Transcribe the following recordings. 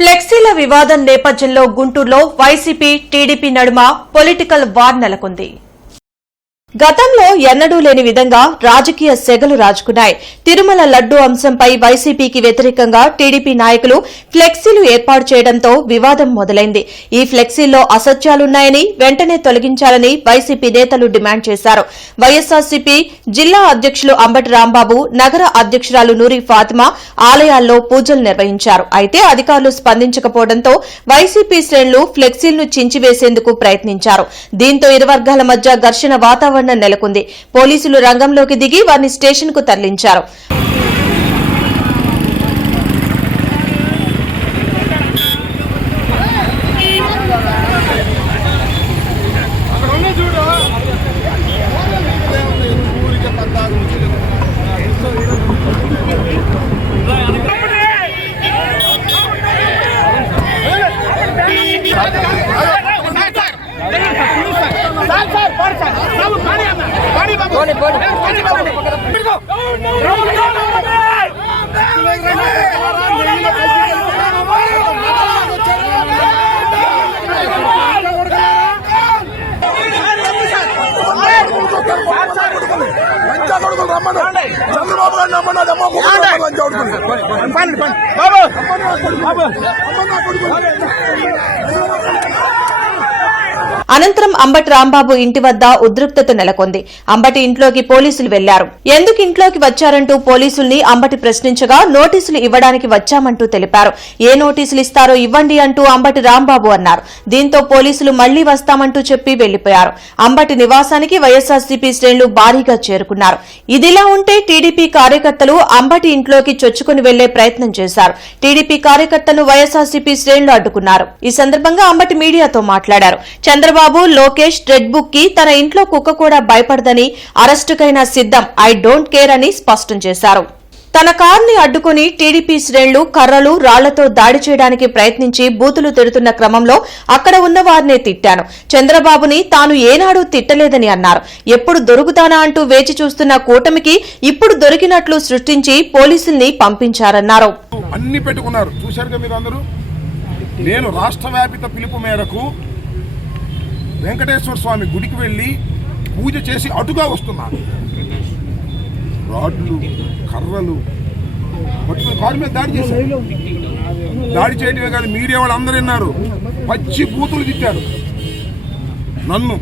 ఫ్లెక్సీల వివాదం నేపథ్యంలో గుంటూరులో వైసీపీ టీడీపీ నడుమ పొలిటికల్ వార్ నెలకొంది. గతంలో ఎన్నడూ లేని విధంగా రాజకీయ సెగలు రాజుకున్నాయి. తిరుమల లడ్డు అంశంపై వైసీపీకి వ్యతిరేకంగా టీడీపీ నాయకులు ఫ్లెక్సీలు ఏర్పాటు చేయడంతో వివాదం మొదలైంది. ఈ ఫ్లెక్సీల్లో అసత్యాలున్నాయని వెంటనే తొలగించాలని వైసీపీ నేతలు డిమాండ్ చేశారు. వైఎస్సార్సీపీ జిల్లా అధ్యక్షులు అంబటి రాంబాబు నగర అధ్యక్షురాలు నూరి ఫాతిమా ఆలయాల్లో పూజలు నిర్వహించారు. అయితే అధికారులు స్పందించకపోవడంతో వైసీపీ శ్రేణులు ఫ్లెక్సీలను చించివేసేందుకు ప్రయత్నించారు. దీంతో ఇరు వర్గాల మధ్య ఘర్షణ వాతావరణం నెలకొంది. పోలీసులు రంగంలోకి దిగి వారిని స్టేషన్కు తరలించారు లంచా కొడుకులు రమ్మను చంద్రబాబు గారిని రమ్మను అమ్మ ముగ్గురు లంచా కొడుకులు అనంతరం అంబటి రాంబాబు ఇంటి వద్ద ఉద్రిక్తత నెలకొంది. అంబటి ఇంట్లోకి పోలీసులు వెళ్ళారు. ఎందుకు ఇంట్లోకి వచ్చారంటూ పోలీసుల్ని అంబటి ప్రశ్నించగా నోటీసులు ఇవ్వడానికి వచ్చామంటూ తెలిపారు. ఏ నోటీసులు ఇస్తారో ఇవ్వండి అంటూ అంబటి రాంబాబు అన్నారు. దీంతో పోలీసులు మళ్ళీ వస్తామంటూ చెప్పి వెళ్ళిపోయారు. అంబటి నివాసానికి వైఎస్ఆర్సీపీ శ్రేణులు భారీగా చేరుకున్నారు. ఇదిలా ఉంటే టీడీపీ కార్యకర్తలు అంబటి ఇంట్లోకి చొచ్చుకుని వెళ్ళే ప్రయత్నం చేశారు. టీడీపీ కార్యకర్తలను వైఎస్ఆర్సీపీ శ్రేణులు అడ్డుకున్నారు. ఈ సందర్భంగా అంబటి మీడియాతో మాట్లాడారు. చంద్రబాబు లోకేష్ రెడ్ బుక్కి తన ఇంట్లో కుక్క కూడా భయపడదని అరెస్టుకైనా సిద్దం ఐ డోంట్ కేర్ అని స్పష్టం చేశారు. తన కార్ని అడ్డుకుని టీడీపీ శ్రేణులు కర్రలు రాళ్ళతో దాడి చేయడానికి ప్రయత్నించి బూతులు తిడుతున్న క్రమంలో అక్కడ ఉన్న వారినే తిట్టాను. చంద్రబాబుని తాను ఏనాడూ తిట్టలేదని అన్నారు. ఎప్పుడు దొరుకుతానా అంటూ వేచి చూస్తున్న కూటమికి ఇప్పుడు దొరికినట్లు సృష్టించి పోలీసుల్ని పంపించారన్నారు. అన్ని పెట్టుకున్నారు. నేను రాష్ట్ర వ్యాపిత పిలుపు మేరకు వెంకటేశ్వర స్వామి గుడికి వెళ్ళి పూజ చేసి అటుగా వస్తున్నాను రాడ్లు కర్రలు పట్టుకుని కారు మీద దాడి చేశారు. దాడి చేయడమే కాదు మీడియా వాళ్ళు అందరు విన్నారు. పచ్చి బూతులు తిట్టారు. నన్ను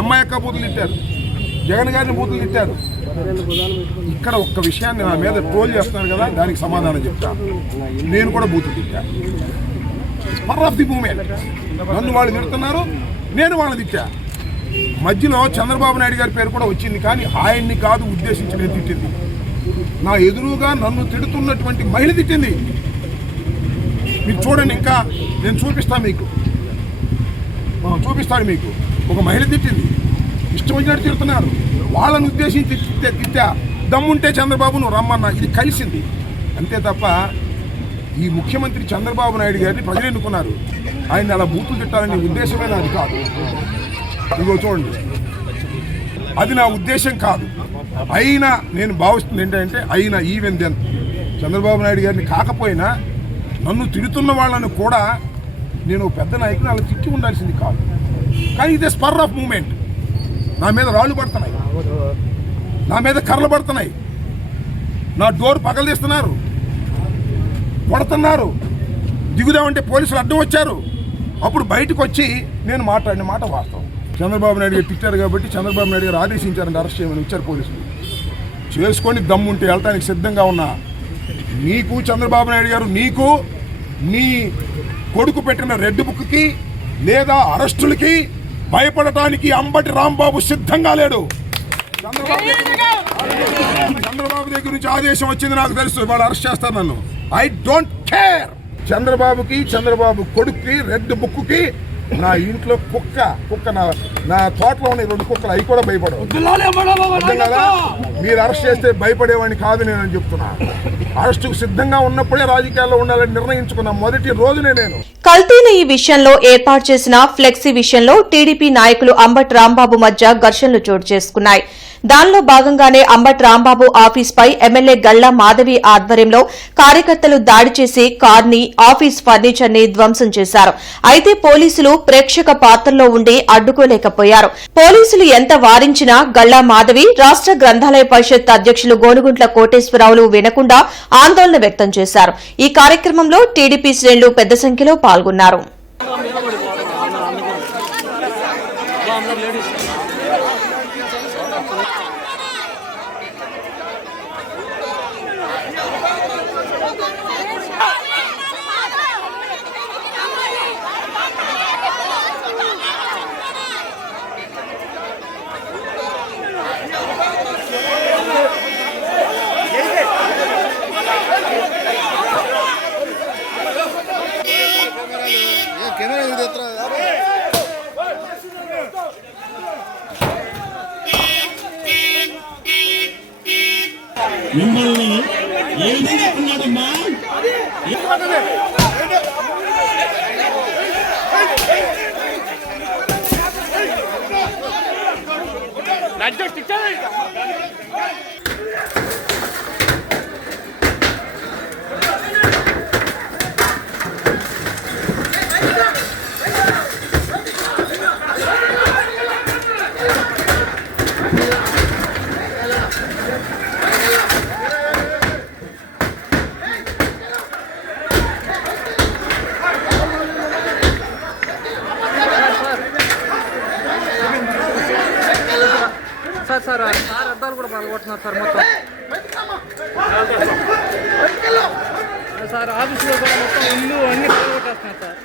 ఎమ్మాయక్క బూతులు తిట్టారు. జగన్ గారిని బూతులు తిట్టారు. ఇక్కడ ఒక్క విషయాన్ని నా మీద ట్రోల్ చేస్తున్నారు కదా దానికి సమాధానం చెప్తాను నేను కూడా బూతులు తిట్టాను స్పర్ ఆఫ్ ది మూమెంట్. నన్ను వాళ్ళు తిడుతున్నారు నేను వాళ్ళని తిట్టా. మధ్యలో చంద్రబాబు నాయుడు గారి పేరు కూడా వచ్చింది కానీ ఆయన్ని కాదు ఉద్దేశించి నేను తిట్టింది. నా ఎదురుగా నన్ను తిడుతున్నటువంటి మహిళ తిట్టింది. మీరు చూడండి ఇంకా నేను చూపిస్తాను మీకు. చూపిస్తాను మీకు. ఒక మహిళ తిట్టింది. ఇష్టం వచ్చినట్టు తిడుతున్నారు. వాళ్ళని ఉద్దేశించి తిట్టే తిట్టా. దమ్ముంటే చంద్రబాబు నువ్వు రమ్మన్నా. ఇది కలిసింది. అంతే తప్ప ఈ ముఖ్యమంత్రి చంద్రబాబు నాయుడు గారిని ప్రజలు ఎన్నుకున్నారు. ఆయన అలా బూతులు తిట్టాలని ఉద్దేశమే నాది కాదు. ఇదిగో చూడండి. అది నా ఉద్దేశం కాదు. అయినా నేను భావిస్తుంది ఏంటంటే అయినా ఈవెన్ దెన్ చంద్రబాబు నాయుడు గారిని కాకపోయినా నన్ను తిడుతున్న వాళ్ళని కూడా నేను పెద్ద నాయకుని అలా తిట్టి ఉండాల్సింది కాదు. కానీ ఇదే స్పర్ ఆఫ్ మూమెంట్. నా మీద రాళ్ళు పడుతున్నాయి. నా మీద కర్రలు పడుతున్నాయి. నా డోర్ పగలదీస్తున్నారు. కొడుతున్నారు. దిగుదామంటే పోలీసులు అడ్డం వచ్చారు. అప్పుడు బయటకు వచ్చి నేను మాట్లాడిన మాట వాస్తవం. చంద్రబాబు నాయుడు గారు తిట్టారు కాబట్టి చంద్రబాబు నాయుడు గారు ఆదేశించారని అరెస్ట్ చేయమని ఇచ్చారు పోలీసులు. చేసుకొని దమ్ముంటే వెళ్ళటానికి సిద్ధంగా ఉన్నా నీకు చంద్రబాబు నాయుడు గారు నీకు నీ కొడుకు పెట్టిన రెడ్ బుక్కి లేదా అరెస్టులకి భయపడటానికి అంబటి రాంబాబు సిద్ధంగా లేడు. చంద్రబాబు దగ్గర- చంద్రబాబు దగ్గర నుంచి ఆదేశం వచ్చింది నాకు తెలుసు వాళ్ళు అరెస్ట్ చేస్తారు నన్ను. ఐ డోంట్ కేర్ చంద్రబాబుకి చంద్రబాబు కొడుక్కి రెడ్ బుక్కి నా ఇంట్లో కుక్క కుక్క నా నా తోటలో ఉన్న ఈ రెండు కుక్కలు అవి కూడా భయపడవు. కదా మీరు అరెస్ట్ చేస్తే భయపడేవాడిని కాదు నేను చెప్తున్నా అరెస్టుకు సిద్ధంగా ఉన్నప్పుడే రాజకీయాల్లో ఉండాలని నిర్ణయించుకున్న మొదటి రోజునే నేను. కల్తీన ఈ విషయంలో ఏర్పాటు చేసిన ఫ్లెక్సీ విషయంలో టీడీపీ నాయకులు అంబట్ రాంబాబు మధ్య ఘర్షణలు చోటు చేసుకున్నాయి. దానిలో భాగంగానే అంబట్ రాంబాబు ఆఫీస్ పై ఎమ్మెల్యే గల్లా మాధవి ఆధ్వర్యంలో కార్యకర్తలు దాడి చేసి కార్ని ఆఫీస్ ఫర్నిచర్ని ధ్వంసం చేశారు. అయితే పోలీసులు ప్రేక్షక పాత్రలో ఉండి అడ్డుకోలేకపోయారు. పోలీసులు ఎంత వారించినా గల్లా మాధవి రాష్ట్ర గ్రంథాలయ పరిషత్ అధ్యక్షులు గోనుగుంట్ల కోటేశ్వరరావులు వినకుండా ఆందోళన వ్యక్తం చేశారు. ఈ కార్యక్రమంలో టీడీపీ శ్రేణులు పెద్ద సంఖ్యలో పాల్గొన్నారు మిమ్మల్ని ఏ విధంగా ఉన్నాడమ్మా సార్ సార్ ఆ సార్ అద్దాలు కూడా పగలగొట్టున్నారు సార్ మొత్తం సార్ ఆఫీస్లో కూడా మొత్తం ఇల్లు అన్ని పగలగొట్టేస్తున్నారు సార్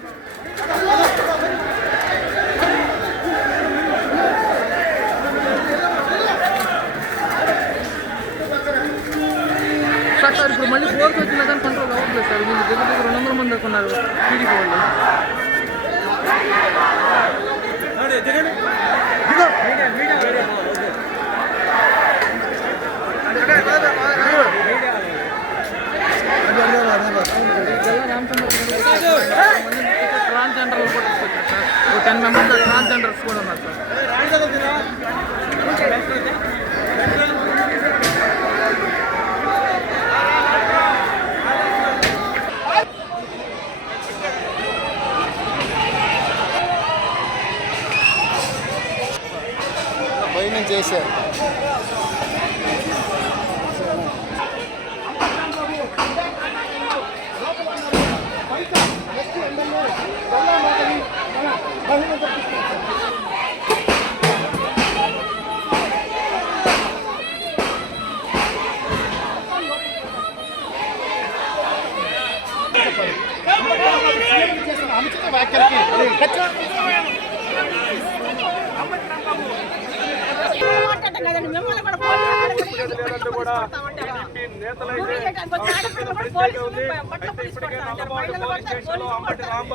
సార్ సార్ ఇప్పుడు మళ్ళీ ఫోర్త్ వచ్చినా కానీ కంట్రోల్ అవ్వట్లేదు సార్ వీళ్ళు దగ్గర దగ్గర రెండు వందల మంది ఉన్నారు టీడీపీ వాళ్ళు ట్రాన్స్జెండర్లు టెన్ మెంబర్స్ ట్రాన్స్జెండర్స్ కూడా ఉన్నారు సార్ భయం చేశారు మాట్లాడటం కదండి మిమ్మల్ని కూడా పోలీసులు కూడా భూమి చేయడానికి వచ్చి ఆడపిల్లలు కూడా పోలీసులు పట్ల పోలీసు కొడతా ఉంటారు. మహిళలు కొడతారు, పోలీసులు కిడ్నాప్ చేశారు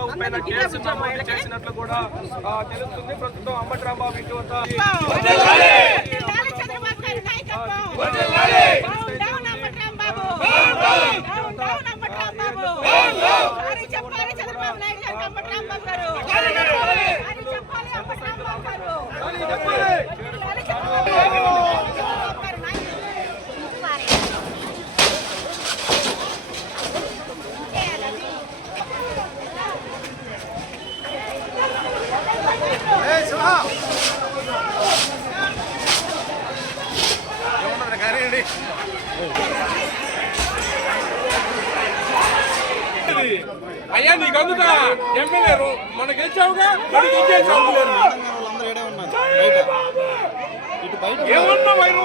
మహిళలకి. చేసినట్లు కూడా ఆ, తెలుస్తుంది ప్రస్తుతం అంబటి రాంబాబు. ఇంటి వద్ద వర్ధిల్లాలి చంద్రబాబు గారి నాయకత్వం. Down down Ambatram Babu. Down down Ambatram Babu. Sorry చెప్పాలి చంద్రబాబు నాయుడు గారికి అంబట్రాం బాబు గారు. సారీ చెప్పాలి అంబట్రాం బాబు గారు. వర్ధిల్లాలి చంద్రబాబు నాయుడు గారి నాయకత్వం. అయ్యా నీకు అందుతా ఎమ్మెల్యే మన గెలిచావుగా మరి గెలిచేసావు ఏమన్నా వైరు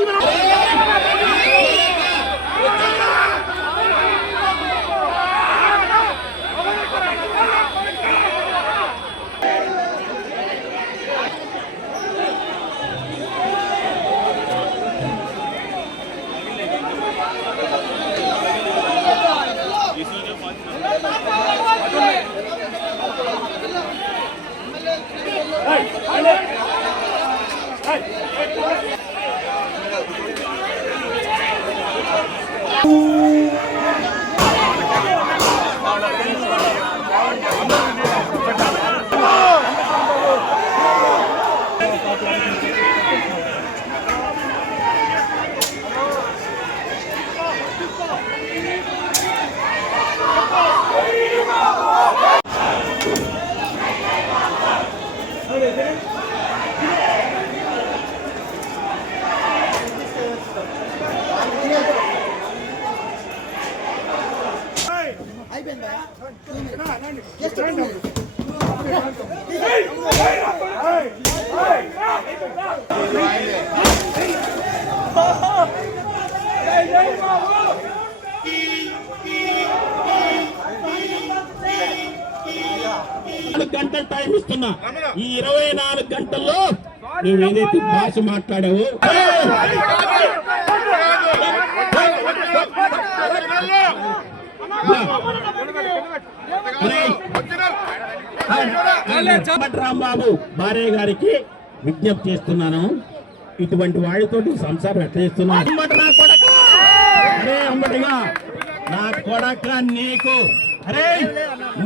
నాయుడు గారికి Thank. గంటలు టైం ఇస్తున్నా. ఈ ఇరవై నాలుగు గంటల్లో నువ్వు ఏదైతే భాష మాట్లాడావు రాంబాబు భార్య గారికి విజ్ఞప్తి చేస్తున్నాను. ఇటువంటి వాడితో సంసారం ఎట్లా చేస్తున్నాను అరే అంబటిగా నా కొడక నీకు. అరే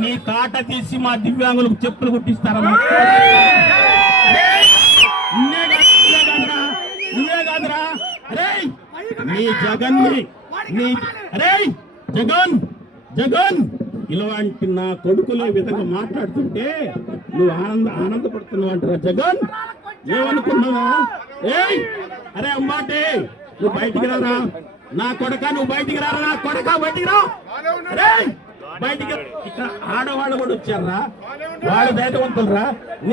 నీ తాట తీసి మా దివ్యాంగులకు చెప్పులు కుట్టిస్తారా నువ్వే కాదురా, అరే నీ జగన్ నీ అరే జగన్ జగన్ ఇలాంటి నా కొడుకులు విధంగా మాట్లాడుతుంటే నువ్వు ఆనంద ఆనందపడుతున్నావు అంటారా జగన్? ఏమనుకున్నావా? ఏయ్ అరే అమ్మాటే నువ్వు బయటికి రారా? నా కొడక నువ్వు బయటికి రారా? నా కొడక బయటికి రా. బయటికి రా. ఇక్కడ ఆడవాళ్ళు కూడా వచ్చారా? వాళ్ళు ధైర్యవంతులు రా.